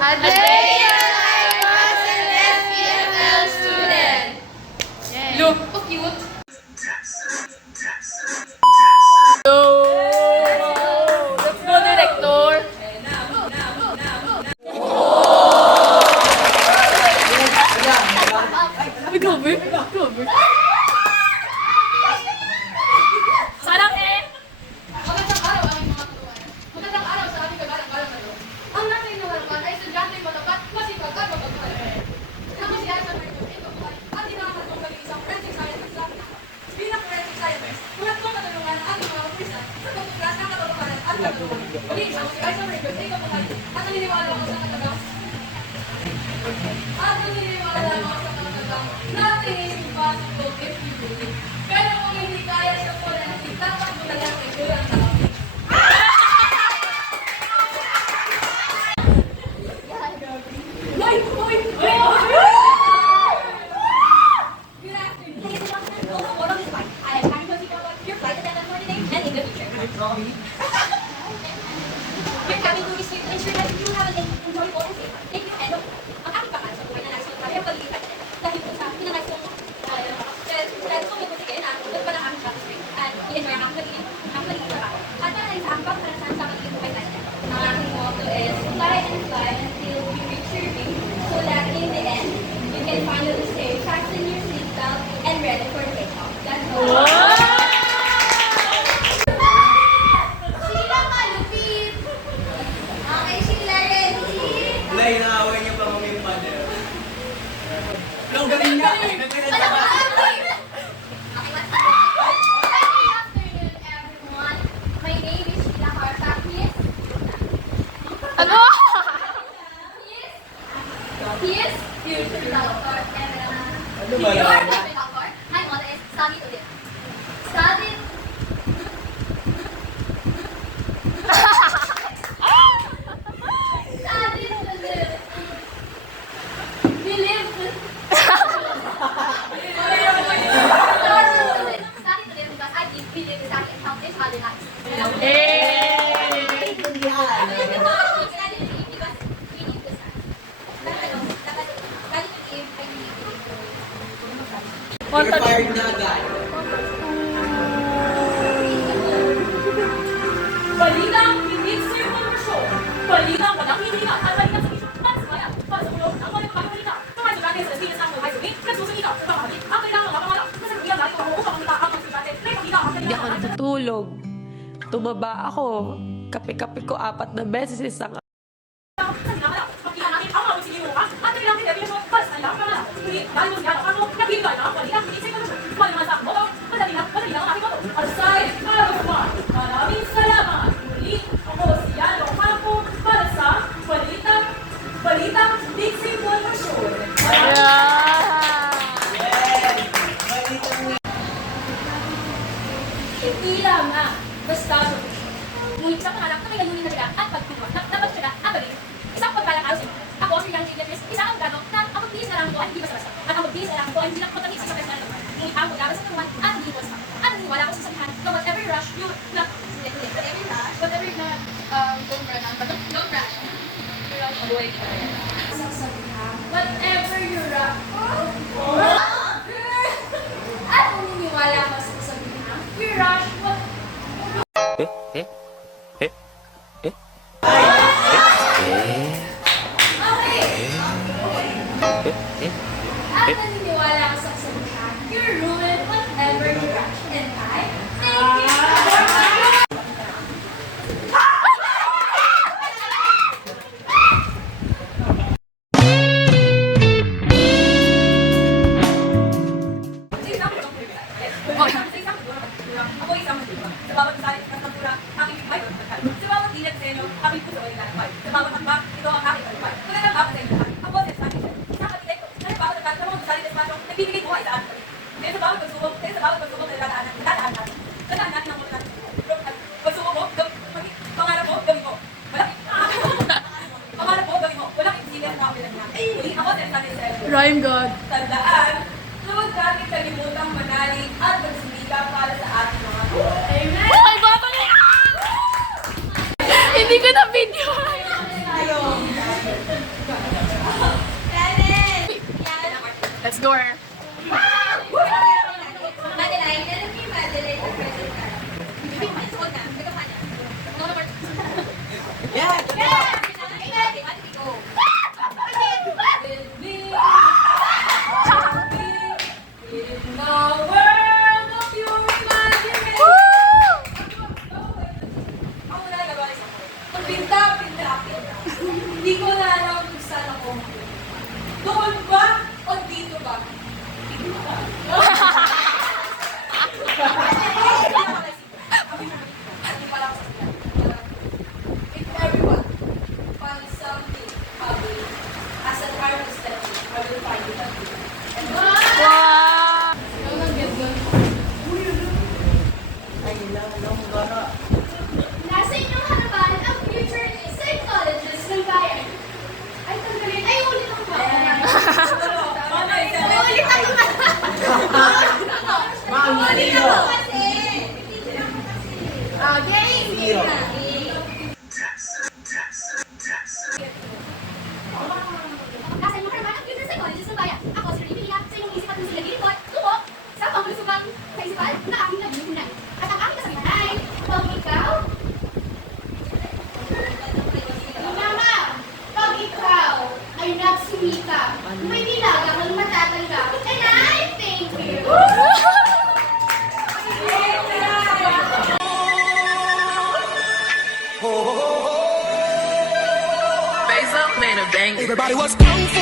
Adria, I was an SPFL student. Look, So cute. let's go, director. Ay, grabe. Grabe. Sarang eh. Magandang araw aming mga kaluan. Magandang araw sa aming kagalang-galang na loob. Ang natin na harapan ay estudyante matapat, masipag at mapagmahal. Ako si Aisa Marino, ito po ay at tinakatong maging isang forensic scientist sa akin. Bilang forensic scientist, mula kong katulungan ang ating mga kapulisan sa pagkuklas ng katulungan at katulungan. Muli, ako si Aisa Marino, ito po ay at naniniwala ako sa katagang na things impossible if you believe. Pero kung hindi kaya sa forensic, dapat mo na lang ito ang tao. Finally stay, fasten your seatbelt, and ready for takeoff. That's all. Sheila, malupit! Okay, Sheila, ready? Wala, inaaway niyo pa kami yung mother. Ang galing niya! My name is Sheila Harpak. Ano? Yes, beautiful doctor. Ano ba Your yan? favorite doctor? My mother is study to live. Study. Study to live. We live to study to live because I believe that it helps each other lives. You're fired na agad. Balitang hindi sa iyo show. Balitang walang hihinga at balitang sa isyo. Para sa kaya, para sa ulo, ang mga pagkakalita. Kamay sa dati sa Las Piñas ng High School, nagsusunita, pagkakabit. Ang kailangan mga pamala, kasi bigyan natin kung upang ang ang pagkakabit. May pakita ang Hindi ako natutulog. Tumaba ako. Kape-kape ko 4 na beses isang Maraming salamat! Muli, ako si Yano Campo para sa Balitang Dixie Promotion. Hindi lamang basta ngunit sa pangarap na may lalunin na at pagtuwa na dapat siya at balik. Isang pagkalakaw sa inyo. Ako si Yang Jillian, isang ang gano na ang magtiis na lang ko ay hindi basta-basta. At ang magtiis na lang ko ay hindi lang matangis sa personal naman. Ngunit ang mag-aral sa tuwan at hindi basta. At naniwala ko sa sabihan na whatever you rush, you not whatever you not don't run out, but don't rush. You're out of way. Sa sabihan, whatever you rush. At naniwala ko sa sabihan, you rush what at naniniwala ka sa kasabihan, you ruin whatever you rush. And I thank you. Ako isang magdura. Sa bawat salik ng pagdura, aking may pagkakal. Sa bawat ilag sa inyo, aking puso ay lalakbay. Sa bawat hakbang, ito ang aking kalupay. Magandang dapat sa inyo lahat. Ako si Spanish. Isang arkitekto, na bawat agad sa mga salik ng espasyo, nagbibigay buhay sa ating. Kaya sa bawat pagsubok na dadaan natin. Dadaan natin ang mula natin. Pagsubok mo, pangarap mo, gawin mo. Pangarap mo, gawin mo. Walang imposible na kapilan niya. Muli, ako si Spanish. Rhyme God. Tandaan, huwag natin kalimutang manalig at magsimika para sa ating mga Amen! Ay, bata niya! Hindi ko na video. door. Madeline, alam niyo yung Madeline na present ka? Suot na, teka pa niya. Yeah! Hindi ko na alam kung saan ako. Doon ba o dito ba? Dito ba? If everyone finds something ugly, as an artist, I will find it ugly. And Wow! nasa inyong harapan ang future psychologist ng bayan. Ay, tanggalin. Ay, ulit ako ba? Ulit ako ba? Ulit ako kasi. Game! Game na. Nasa inyong harapan ang future psychologist ng bayan. Ako si Ray Piliha, sa inyong isip at puso naglilingkod, tumo sa panglusugang kaisipan na aking naglilihunan. At ang aming kasabihan ay, pag ikaw, Mama, pag ikaw ay nagsumika, may nilaga kang matatanggap. And I thank you. Face up, made a bang. Everybody was kung fu